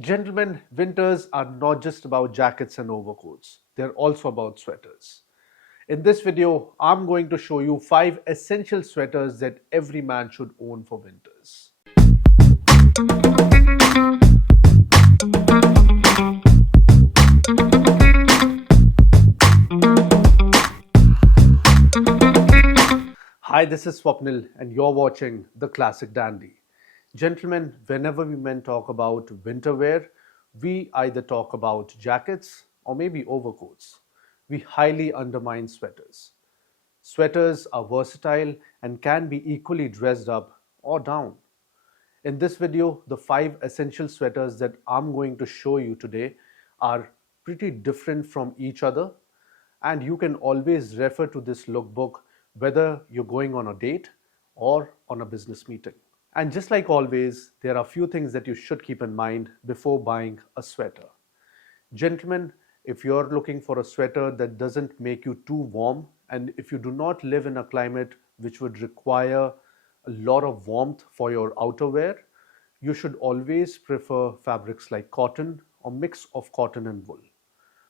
Gentlemen, winters are not just about jackets and overcoats, they're also about sweaters. In this video, I'm going to show you 5 essential sweaters that every man should own for winters. Hi, this is Swapnil and you're watching The Classic Dandy. Gentlemen, whenever we men talk about winter wear, we either talk about jackets or maybe overcoats. We highly undermine sweaters. Sweaters are versatile and can be equally dressed up or down. In this video, the 5 essential sweaters that I'm going to show you today are pretty different from each other, and you can always refer to this lookbook whether you're going on a date or on a business meeting. And just like always, there are a few things that you should keep in mind before buying a sweater. Gentlemen, if you're looking for a sweater that doesn't make you too warm, and if you do not live in a climate which would require a lot of warmth for your outerwear, you should always prefer fabrics like cotton or mix of cotton and wool.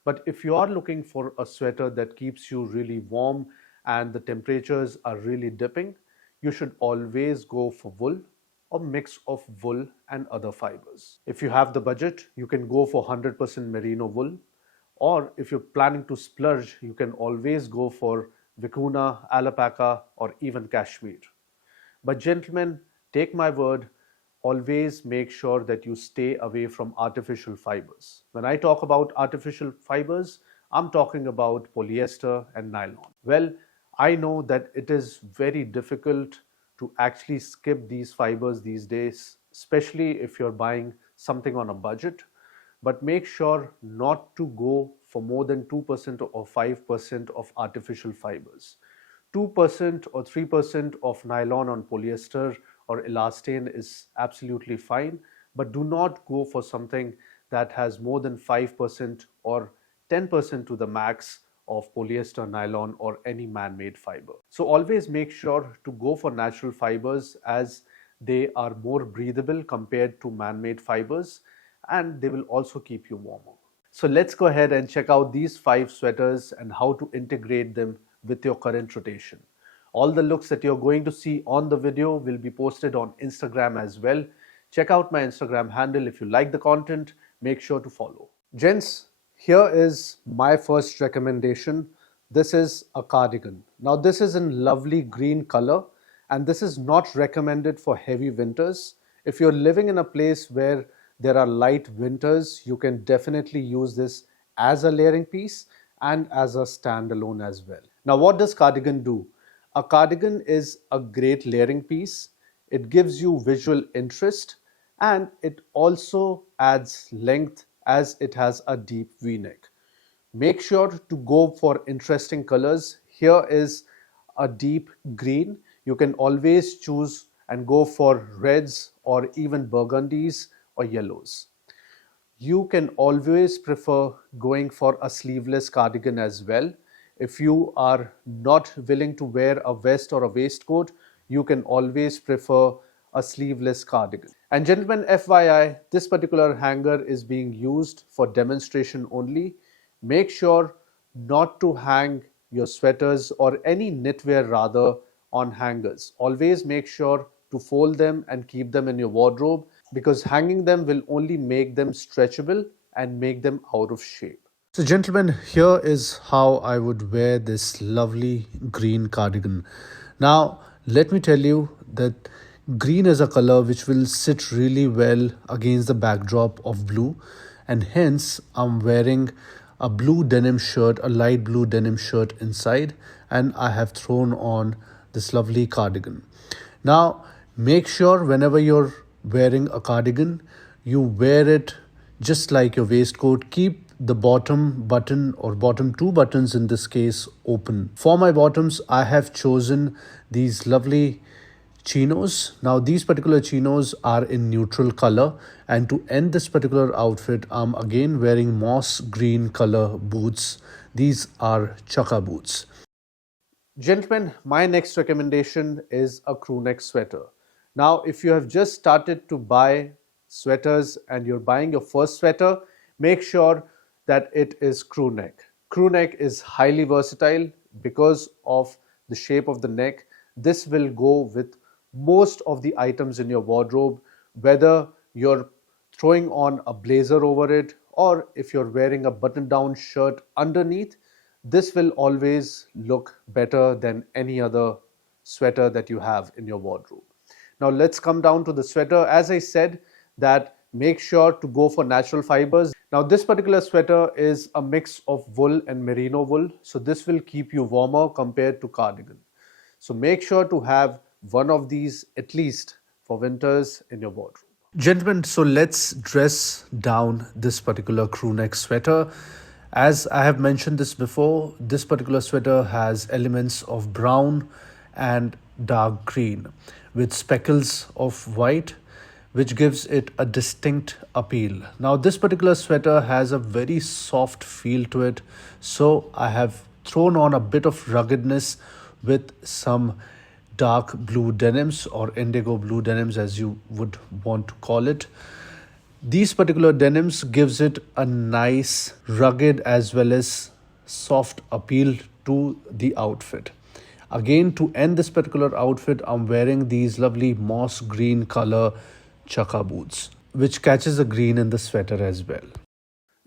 But if you are looking for a sweater that keeps you really warm and the temperatures are really dipping, you should always go for wool or mix of wool and other fibers. If you have the budget, you can go for 100% merino wool, or if you're planning to splurge, you can always go for vicuna, alpaca, or even cashmere. But gentlemen, take my word, always make sure that you stay away from artificial fibers. When I talk about artificial fibers, I'm talking about polyester and nylon. Well, I know that it is very difficult to actually skip these fibers these days, especially if you're buying something on a budget. But make sure not to go for more than 2% or 5% of artificial fibers. 2% or 3% of nylon on polyester or elastane is absolutely fine, but do not go for something that has more than 5% or 10% to the max of polyester, nylon, or any man-made fiber. So always make sure to go for natural fibers, as they are more breathable compared to man-made fibers, and they will also keep you warmer. So let's go ahead and check out these 5 sweaters and how to integrate them with your current rotation. All the looks that you're going to see on the video will be posted on Instagram as well. Check out my Instagram handle. If you like the content, make sure to follow. Gents, here is my first recommendation. This is a cardigan. Now this is in lovely green color, and this is not recommended for heavy winters. If you're living in a place where there are light winters, you can definitely use this as a layering piece and as a standalone as well. Now what does cardigan do? A cardigan is a great layering piece. It gives you visual interest, and it also adds length as it has a deep V-neck. Make sure to go for interesting colors. Here is a deep green. You can always choose and go for reds or even burgundies or yellows. You can always prefer going for a sleeveless cardigan as well. If you are not willing to wear a vest or a waistcoat, you can always prefer a sleeveless cardigan. And gentlemen, FYI, this particular hanger is being used for demonstration only. Make sure not to hang your sweaters or any knitwear rather on hangers. Always make sure to fold them and keep them in your wardrobe, because hanging them will only make them stretchable and make them out of shape. So gentlemen, here is how I would wear this lovely green cardigan. Now let me tell you that green is a color which will sit really well against the backdrop of blue, and hence I'm wearing a blue denim shirt, a light blue denim shirt inside, and I have thrown on this lovely cardigan. Now make sure whenever you're wearing a cardigan, you wear it just like your waistcoat. Keep the bottom button or bottom 2 buttons in this case open. For my bottoms, I have chosen these lovely chinos. Now these particular chinos are in neutral color, and to end this particular outfit, I'm again wearing moss green color boots. These are chukka boots. Gentlemen, my next recommendation is a crew neck sweater. Now if you have just started to buy sweaters and you're buying your first sweater, make sure that it is crew neck. Crew neck is highly versatile because of the shape of the neck. This will go with most of the items in your wardrobe, whether you're throwing on a blazer over it or if you're wearing a button-down shirt underneath. This will always look better than any other sweater that you have in your wardrobe. Now let's come down to the sweater. As I said, that make sure to go for natural fibers. Now this particular sweater is a mix of wool and merino wool, so this will keep you warmer compared to cardigan. So make sure to have one of these at least for winters in your wardrobe. Gentlemen, so let's dress down this particular crew neck sweater. As I have mentioned this before, this particular sweater has elements of brown and dark green with speckles of white, which gives it a distinct appeal. Now this particular sweater has a very soft feel to it, so I have thrown on a bit of ruggedness with some dark blue denims or indigo blue denims, as you would want to call it. These particular denims gives it a nice rugged as well as soft appeal to the outfit. Again, to end this particular outfit, I'm wearing these lovely moss green color chukka boots, which catches the green in the sweater as well.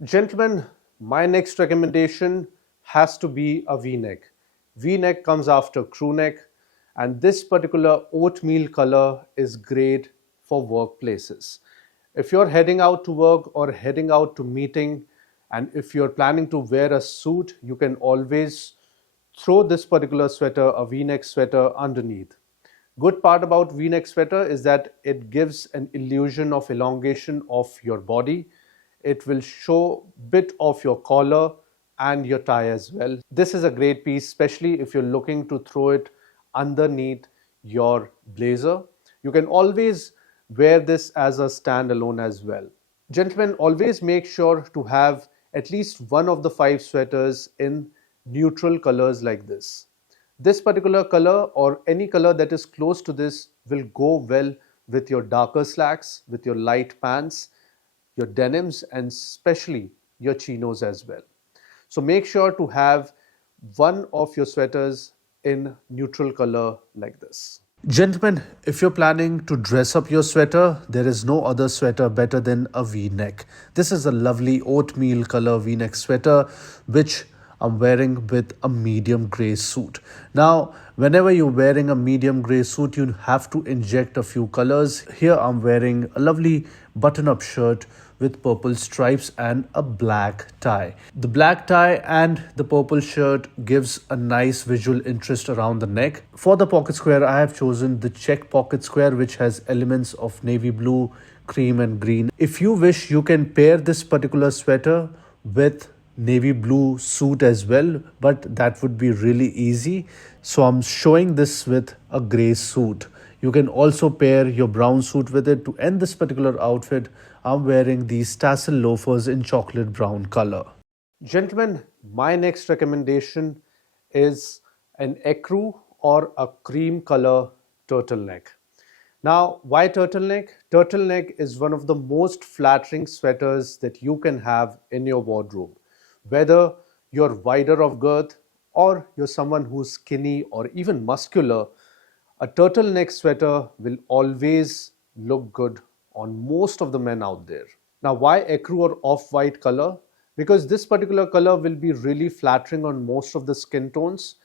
Gentlemen, my next recommendation has to be a V-neck. V-neck comes after crew neck, and this particular oatmeal color is great for workplaces. If you're heading out to work or heading out to meeting, and if you're planning to wear a suit, you can always throw this particular sweater, a V-neck sweater, underneath. Good part about V-neck sweater is that it gives an illusion of elongation of your body. It will show bit of your collar and your tie as well. This is a great piece, especially if you're looking to throw it underneath your blazer. You can always wear this as a standalone as well. Gentlemen, always make sure to have at least one of the 5 sweaters in neutral colors like this. This particular color or any color that is close to this will go well with your darker slacks, with your light pants, your denims, and especially your chinos as well. So make sure to have one of your sweaters in neutral color like this. Gentlemen, if you're planning to dress up your sweater, there is no other sweater better than a V-neck. This is a lovely oatmeal color V-neck sweater, which I'm wearing with a medium gray suit. Now, whenever you're wearing a medium gray suit, you have to inject a few colors. Here I'm wearing a lovely button-up shirt with purple stripes and a black tie. The black tie and the purple shirt gives a nice visual interest around the neck. For the pocket square, I have chosen the check pocket square, which has elements of navy blue, cream and green. If you wish, you can pair this particular sweater with navy blue suit as well, but that would be really easy. So I'm showing this with a gray suit. You can also pair your brown suit with it. To end this particular outfit, I'm wearing these tassel loafers in chocolate brown color. Gentlemen, my next recommendation is an ecru or a cream color turtleneck. Now, why turtleneck? Turtleneck is one of the most flattering sweaters that you can have in your wardrobe. Whether you're wider of girth or you're someone who's skinny or even muscular, a turtleneck sweater will always look good on most of the men out there. Now, why ecru or off-white color? Because this particular color will be really flattering on most of the skin tones,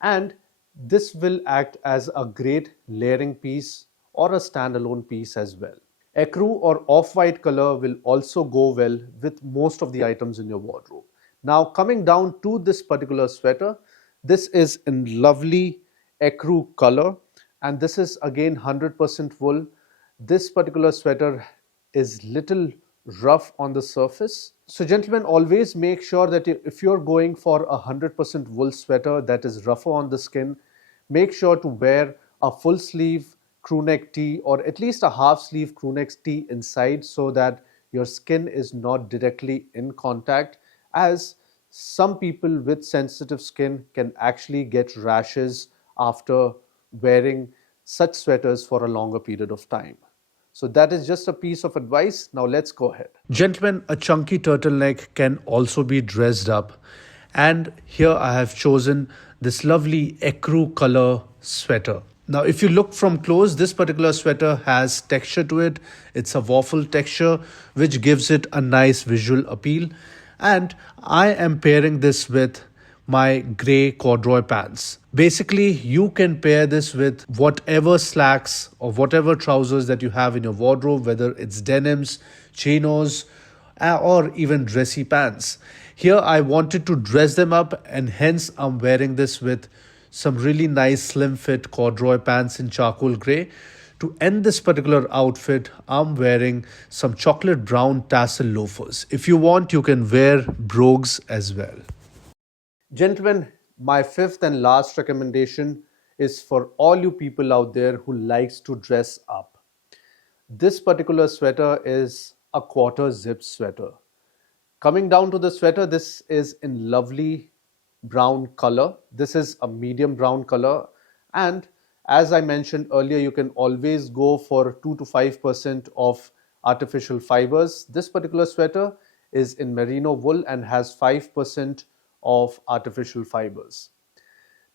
and this will act as a great layering piece or a standalone piece as well. Ecru or off-white color will also go well with most of the items in your wardrobe. Now, coming down to this particular sweater, this is in lovely ecru color, and this is again 100% wool. This particular sweater is little rough on the surface. So gentlemen, always make sure that if you're going for a 100% wool sweater that is rougher on the skin, make sure to wear a full sleeve crew neck tee or at least a half sleeve crew neck tee inside, so that your skin is not directly in contact, as some people with sensitive skin can actually get rashes after wearing such sweaters for a longer period of time. So that is just a piece of advice. Now let's go ahead. Gentlemen, a chunky turtleneck can also be dressed up. And here I have chosen this lovely ecru color sweater. Now, if you look from close, this particular sweater has texture to it. It's a waffle texture, which gives it a nice visual appeal. And I am pairing this with my grey corduroy pants. Basically, you can pair this with whatever slacks or whatever trousers that you have in your wardrobe, whether it's denims, chinos, or even dressy pants. Here I wanted to dress them up, and hence I'm wearing this with some really nice slim fit corduroy pants in charcoal grey. To end this particular outfit, I'm wearing some chocolate brown tassel loafers. If you want, you can wear brogues as well. Gentlemen, my fifth and last recommendation is for all you people out there who likes to dress up. This particular sweater is a quarter zip sweater. Coming down to the sweater, this is in lovely brown color. This is a medium brown color, and as I mentioned earlier, you can always go for 2 to 5% of artificial fibers. This particular sweater is in merino wool and has 5% of artificial fibers.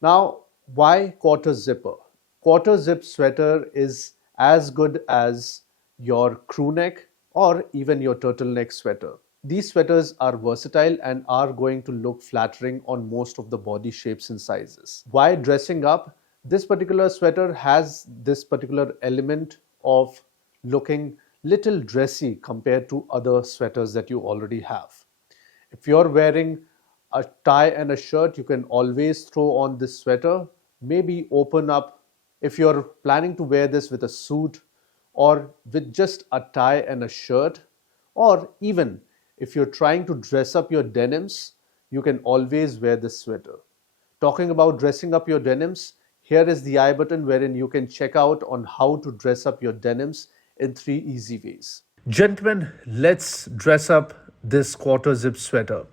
Now, why quarter zipper? Quarter zip sweater is as good as your crew neck or even your turtleneck sweater. These sweaters are versatile and are going to look flattering on most of the body shapes and sizes. Why dressing up? This particular sweater has this particular element of looking little dressy compared to other sweaters that you already have. If you're wearing a tie and a shirt, you can always throw on this sweater, maybe open up. If you're planning to wear this with a suit or with just a tie and a shirt, or even if you're trying to dress up your denims, you can always wear this sweater. Talking about dressing up your denims, here is the I button wherein you can check out on how to dress up your denims in 3 easy ways. Gentlemen, let's dress up this quarter zip sweater.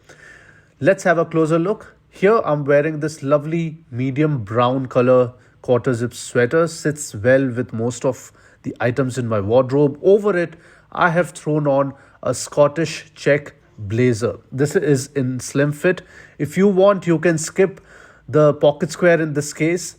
Let's have a closer look. Here I'm wearing this lovely medium brown color quarter zip sweater. Sits well with most of the items in my wardrobe. Over it, I have thrown on a Scottish check blazer. This is in slim fit. If you want, you can skip the pocket square in this case.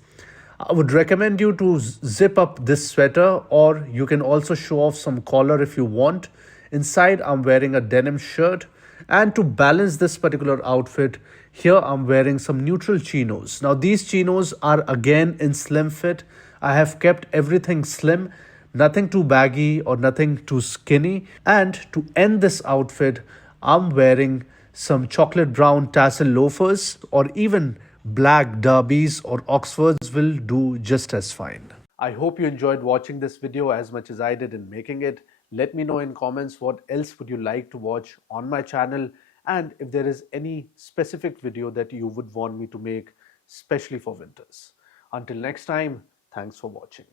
I would recommend you to zip up this sweater, or you can also show off some collar if you want. Inside, I'm wearing a denim shirt. And to balance this particular outfit, here I'm wearing some neutral chinos. Now these chinos are again in slim fit. I have kept everything slim, nothing too baggy or nothing too skinny. And to end this outfit, I'm wearing some chocolate brown tassel loafers, or even black derbies or Oxfords will do just as fine. I hope you enjoyed watching this video as much as I did in making it. Let me know in comments what else would you like to watch on my channel, and if there is any specific video that you would want me to make, especially for winters. Until next time, thanks for watching.